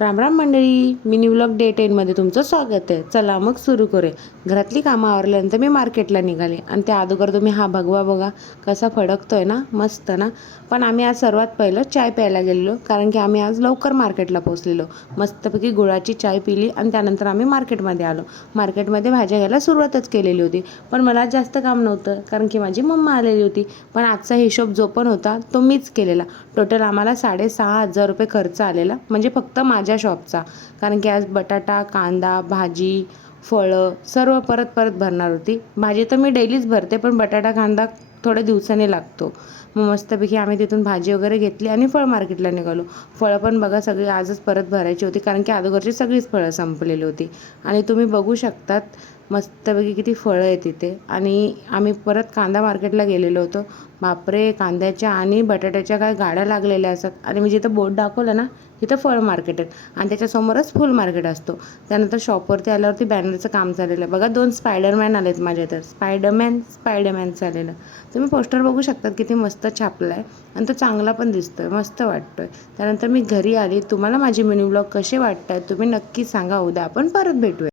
राम राम मंडळी, mini vlog day 10मध्ये तुमचं स्वागत आहे. चला मग सुरू करूया. घरातली कामं आवरल्यानंतर मी मार्केटला निघाले आणि त्या अगोदर तुम्ही हा भगवा बघा कसा फडकतोय ना, मस्त ना. पण आम्ही आज सर्वात पहिलं चाय प्यायला गेलेलो, कारण की आम्ही आज लवकर मार्केटला पोहोचलेलो. मस्तपैकी गुळाची चाय पिली आणि त्यानंतर आम्ही मार्केटमध्ये आलो. मार्केटमध्ये भाज्या घ्यायला सुरुवातच केलेली होती, पण मला जास्त काम नव्हतं कारण की माझी मम्मा आलेली होती. पण आजचा हिशोब जो पण होता तो मीच केलेला. टोटल आम्हाला 6,500 रुपये खर्च आलेला, म्हणजे फक्त माझ्या शॉपचा. कारण की आज बटाटा, कांदा, भाजी, फळं सर्व परत परत भरणार होती. भाजी तर मी डेलीच भरते, पण बटाटा कांदा थोड्या दिवसांनी लागतो. मग मस्तपैकी आम्ही तिथून भाजी वगैरे घेतली आणि फळ मार्केटला निघालो. फळं पण बघा सगळी आजच परत भरायची होती, कारण की अगोदरची सगळीच फळं संपलेली होती. आणि तुम्ही बघू शकतात मस्तपैकी किती फळं आहे तिथे. आणि आम्ही परत कांदा मार्केटला गेलेलो होतो. बापरे, कांद्याच्या आणि बटाट्याच्या काय गाड्या लागलेल्या असतात. आणि मी जिथं बोर्ड दाखवलं ना, तिथं फळ मार्केट आहे आणि त्याच्यासमोरच फुल मार्केट असतो. त्यानंतर शॉपवरती आल्यावरती बॅनरचं काम झालेलं आहे बघा. 2 स्पायडरमॅन आलेत माझ्या इथं. स्पायडरमॅन झालेलं. तुम्ही पोस्टर बघू शकतात किती मस्त छापलं आहे आणि तो चांगला पण दिसतोय, मस्त वाटतोय. त्यानंतर मी घरी आली. तुम्हाला माझे मिनी व्लॉग कसे वाटतात तुम्ही नक्की सांगा. उद्या आपण परत भेटूया.